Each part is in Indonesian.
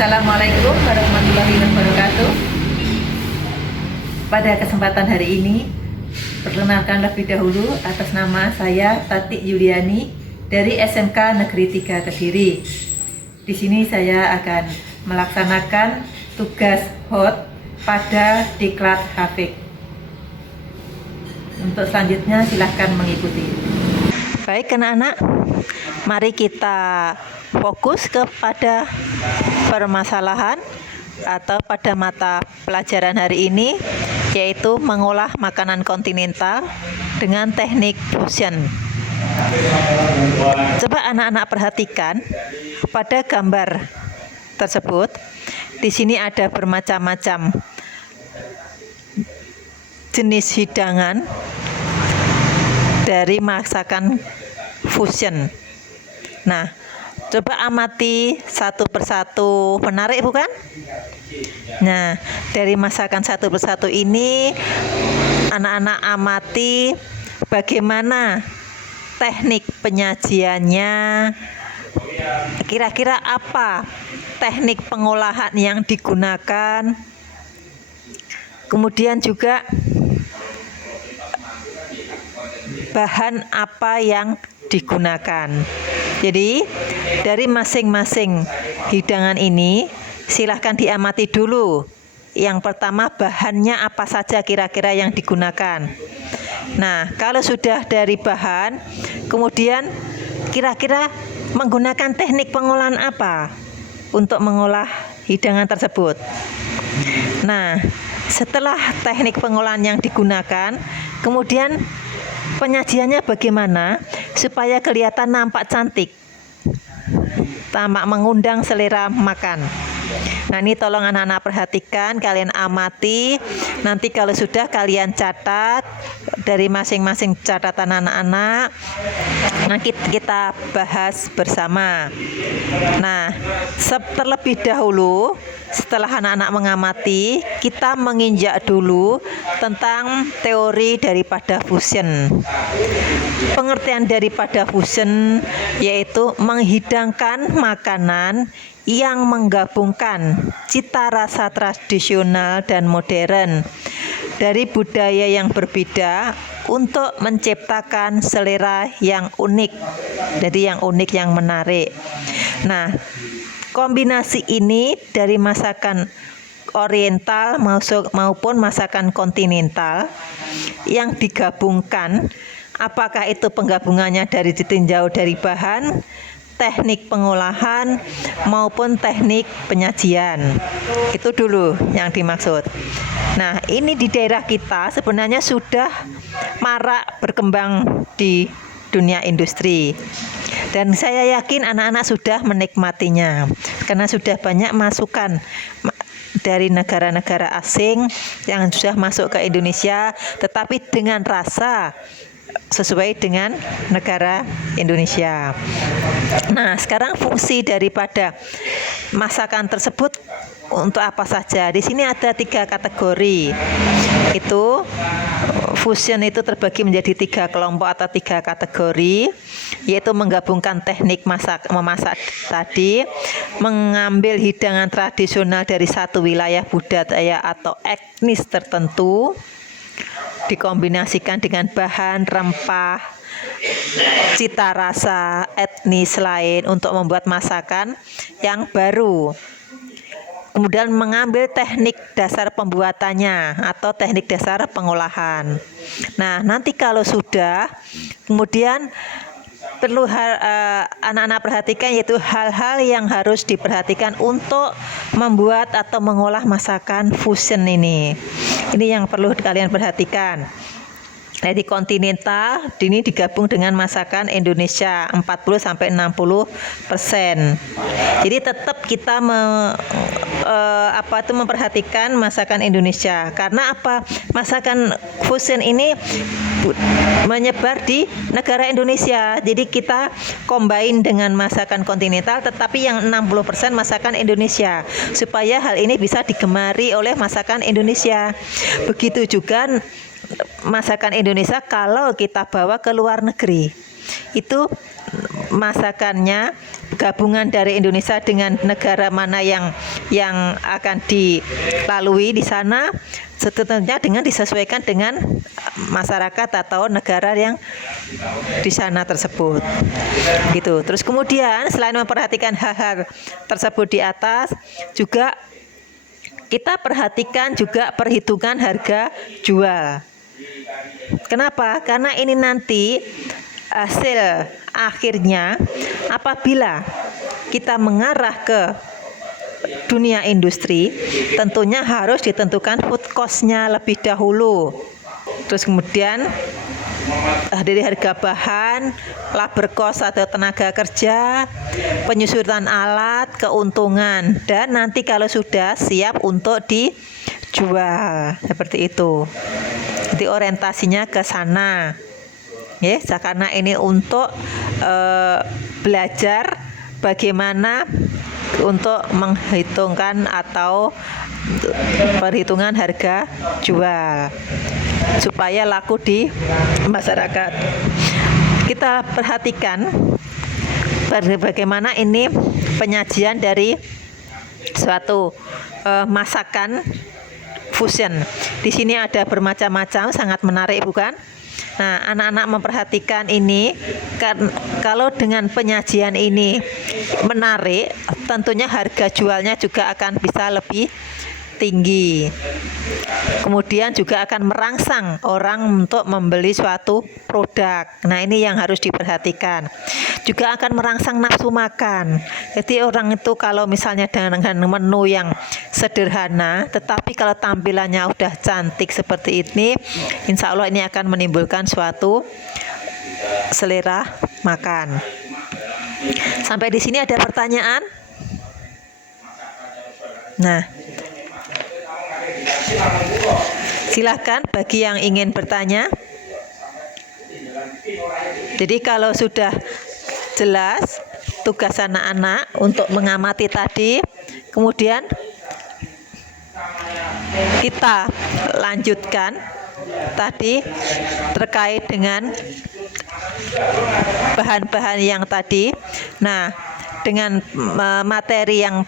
Assalamualaikum warahmatullahi wabarakatuh. Pada kesempatan hari ini, perkenalkan lebih dahulu atas nama saya Tati Yuliani dari SMK Negeri 3 Kediri. Di sini saya akan melaksanakan tugas HOT pada Diklat Hafik. Untuk selanjutnya silahkan mengikuti. Baik anak-anak, mari kita fokus kepada permasalahan atau pada mata pelajaran hari ini, yaitu mengolah makanan kontinental dengan teknik fusion. Coba anak-anak perhatikan pada gambar tersebut. Di sini ada bermacam-macam jenis hidangan dari masakan fusion. Nah, coba amati satu persatu, menarik bukan? Nah, dari masakan satu persatu ini, anak-anak amati bagaimana teknik penyajiannya, kira-kira apa teknik pengolahan yang digunakan, kemudian juga bahan apa yang digunakan. Jadi dari masing-masing hidangan ini silahkan diamati dulu. Yang pertama, bahannya apa saja kira-kira yang digunakan. Nah, kalau sudah dari bahan, kemudian kira-kira menggunakan teknik pengolahan apa untuk mengolah hidangan tersebut. Nah, setelah teknik pengolahan yang digunakan, kemudian penyajiannya bagaimana supaya kelihatan nampak cantik, tampak mengundang selera makan. Nah, ini tolong anak-anak perhatikan, kalian amati. Nanti kalau sudah kalian catat dari masing-masing catatan anak-anak. Nanti kita bahas bersama. Nah, terlebih dahulu setelah anak-anak mengamati, kita menginjak dulu tentang teori daripada fusion. Pengertian daripada fusion yaitu menghidangkan makanan yang menggabungkan cita rasa tradisional dan modern dari budaya yang berbeda untuk menciptakan selera yang unik. Jadi yang unik, yang menarik. Nah, kombinasi ini dari masakan oriental maupun masakan kontinental yang digabungkan, apakah itu penggabungannya dari ditinjau dari bahan, teknik pengolahan maupun teknik penyajian. Itu dulu yang dimaksud. Nah, ini di daerah kita sebenarnya sudah marak berkembang di dunia industri. Dan saya yakin anak-anak sudah menikmatinya karena sudah banyak masukan dari negara-negara asing yang sudah masuk ke Indonesia, tetapi dengan rasa sesuai dengan negara Indonesia. Nah, sekarang fungsi daripada masakan tersebut untuk apa saja? Di sini ada 3 kategori. Itu fusion itu terbagi menjadi 3 kelompok atau 3 kategori, yaitu menggabungkan teknik memasak tadi, mengambil hidangan tradisional dari satu wilayah budaya atau etnis tertentu, dikombinasikan dengan bahan rempah cita rasa etnis lain untuk membuat masakan yang baru. Kemudian mengambil teknik dasar pembuatannya atau teknik dasar pengolahan. Nah, nanti kalau sudah, kemudian perlu anak-anak perhatikan, yaitu hal-hal yang harus diperhatikan untuk membuat atau mengolah masakan fusion ini. Ini yang perlu kalian perhatikan. Jadi kontinental ini digabung dengan masakan Indonesia 40-60%. Jadi tetap kita memperhatikan masakan Indonesia. Karena apa? Masakan fusion ini menyebar di negara Indonesia. Jadi kita combine dengan masakan kontinental, tetapi yang 60% masakan Indonesia, supaya hal ini bisa digemari oleh masakan Indonesia. Begitu juga masakan Indonesia kalau kita bawa ke luar negeri, itu masakannya gabungan dari Indonesia dengan negara mana yang akan dilalui di sana, tentunya dengan disesuaikan dengan masyarakat atau negara yang di sana tersebut. Gitu. Terus kemudian selain memperhatikan hal-hal tersebut di atas, juga kita perhatikan juga perhitungan harga jual. Kenapa? Karena ini nanti hasil akhirnya apabila kita mengarah ke dunia industri, tentunya harus ditentukan food cost-nya lebih dahulu. Terus kemudian dari harga bahan, labor cost atau tenaga kerja, penyusunan alat, keuntungan, dan nanti kalau sudah siap untuk dijual, seperti itu. Jadi orientasinya ke sana. Ya, karena ini untuk belajar bagaimana untuk menghitungkan atau perhitungan harga jual supaya laku di masyarakat. Kita perhatikan bagaimana ini penyajian dari suatu masakan fusion. Di sini ada bermacam-macam, sangat menarik bukan? Nah, anak-anak memperhatikan ini, kalau dengan penyajian ini menarik, tentunya harga jualnya juga akan bisa lebih tinggi. Kemudian juga akan merangsang orang untuk membeli suatu produk. Nah, ini yang harus diperhatikan. Juga akan merangsang nafsu makan. Jadi orang itu kalau misalnya dengan menu yang sederhana, tetapi kalau tampilannya udah cantik seperti ini, insya Allah ini akan menimbulkan suatu selera makan. Sampai di sini ada pertanyaan? Nah, silakan bagi yang ingin bertanya. Jadi kalau sudah jelas tugas anak-anak untuk mengamati tadi, kemudian kita lanjutkan tadi terkait dengan bahan-bahan yang tadi. Nah, dengan materi yang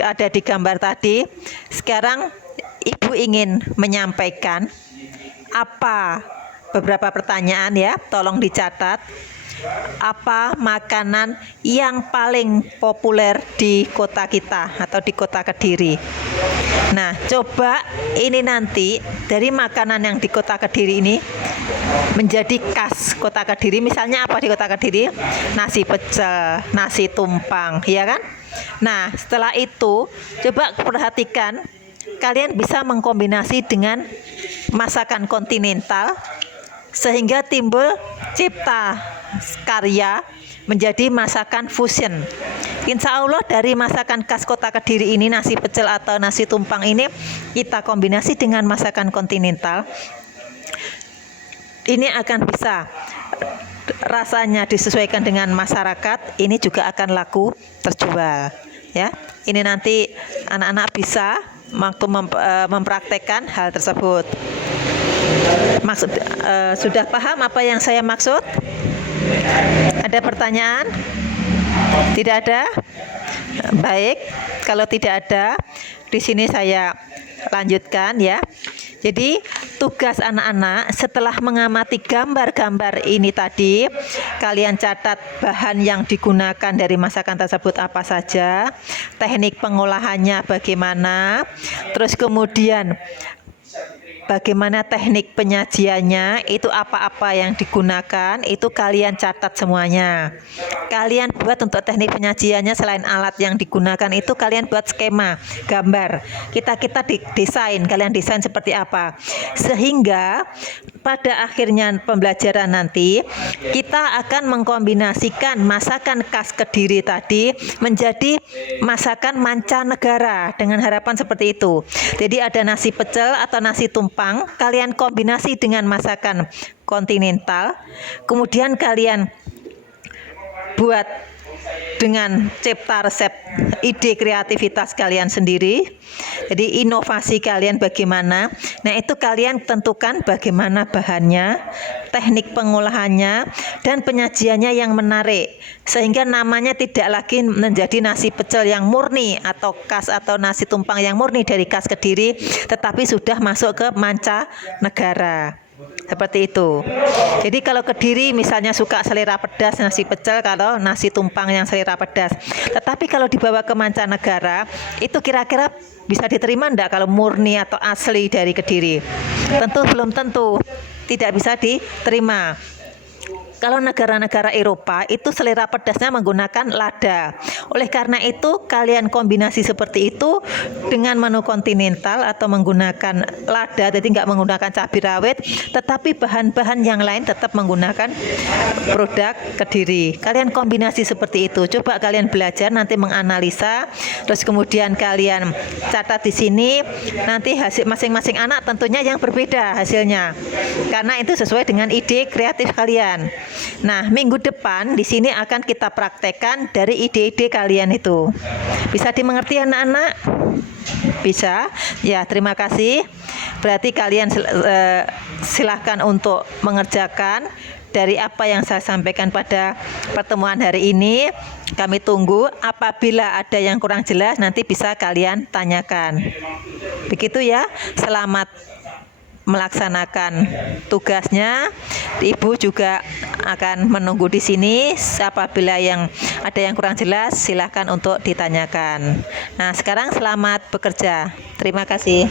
ada di gambar tadi, sekarang Ibu ingin menyampaikan beberapa pertanyaan ya, tolong dicatat. Apa makanan yang paling populer di kota kita atau di kota Kediri? Nah, coba ini nanti dari makanan yang di kota Kediri ini menjadi khas kota Kediri. Misalnya apa di kota Kediri? Nasi pecel, nasi tumpang, ya kan? Nah, setelah itu coba perhatikan, kalian bisa mengkombinasi dengan masakan kontinental sehingga timbul cipta karya menjadi masakan fusion. Insya Allah dari masakan khas kota Kediri ini, nasi pecel atau nasi tumpang ini, kita kombinasi dengan masakan kontinental, ini akan bisa rasanya disesuaikan dengan masyarakat, ini juga akan laku terjual ya. Ini nanti anak-anak bisa waktu mempraktekkan hal tersebut. Sudah paham apa yang saya maksud? Ada pertanyaan? Tidak ada? Baik, kalau tidak ada, di sini saya lanjutkan ya. Jadi tugas anak-anak setelah mengamati gambar-gambar ini tadi, kalian catat bahan yang digunakan dari masakan tersebut apa saja, teknik pengolahannya bagaimana, terus kemudian bagaimana teknik penyajiannya, itu apa-apa yang digunakan, itu kalian catat semuanya. Kalian buat untuk teknik penyajiannya, selain alat yang digunakan itu kalian buat skema, gambar. Kita desain, kalian desain seperti apa. Sehingga pada akhirnya pembelajaran nanti, kita akan mengkombinasikan masakan khas Kediri tadi menjadi masakan mancanegara dengan harapan seperti itu. Jadi ada nasi pecel atau nasi tumpang, kalian kombinasi dengan masakan kontinental, kemudian kalian buat dengan cipta resep ide kreativitas kalian sendiri. Jadi inovasi kalian bagaimana. Nah, itu kalian tentukan bagaimana bahannya, teknik pengolahannya, dan penyajiannya yang menarik. Sehingga namanya tidak lagi menjadi nasi pecel yang murni atau khas atau nasi tumpang yang murni dari khas Kediri, tetapi sudah masuk ke mancanegara. Seperti itu. Jadi kalau Kediri misalnya suka selera pedas nasi pecel, kalau nasi tumpang yang selera pedas. Tetapi kalau dibawa ke mancanegara, itu kira-kira bisa diterima enggak kalau murni atau asli dari Kediri? Tentu belum tentu. Tidak bisa diterima. Kalau negara-negara Eropa itu selera pedasnya menggunakan lada. Oleh karena itu kalian kombinasi seperti itu dengan menu kontinental atau menggunakan lada, jadi nggak menggunakan cabai rawit, tetapi bahan-bahan yang lain tetap menggunakan produk Kediri. Kalian kombinasi seperti itu. Coba kalian belajar nanti menganalisa, terus kemudian kalian catat di sini. Nanti hasil masing-masing anak tentunya yang berbeda hasilnya, karena itu sesuai dengan ide kreatif kalian. Nah, minggu depan di sini akan kita praktekkan dari ide-ide kalian itu. Bisa dimengerti anak-anak? Bisa? Ya, terima kasih. Berarti kalian silahkan untuk mengerjakan dari apa yang saya sampaikan pada pertemuan hari ini. Kami tunggu. Apabila ada yang kurang jelas nanti bisa kalian tanyakan. Begitu ya. Selamat melaksanakan tugasnya. Ibu juga akan menunggu di sini. Apabila ada yang kurang jelas, silakan untuk ditanyakan. Nah, sekarang selamat bekerja. Terima kasih.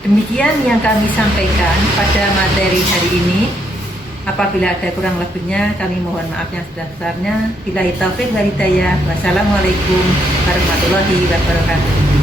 Demikian yang kami sampaikan pada materi hari ini. Apabila ada kurang lebihnya, kami mohon maaf yang sebesar-besarnya. Billahi taufik wal hidayah. Wassalamualaikum warahmatullahi wabarakatuh.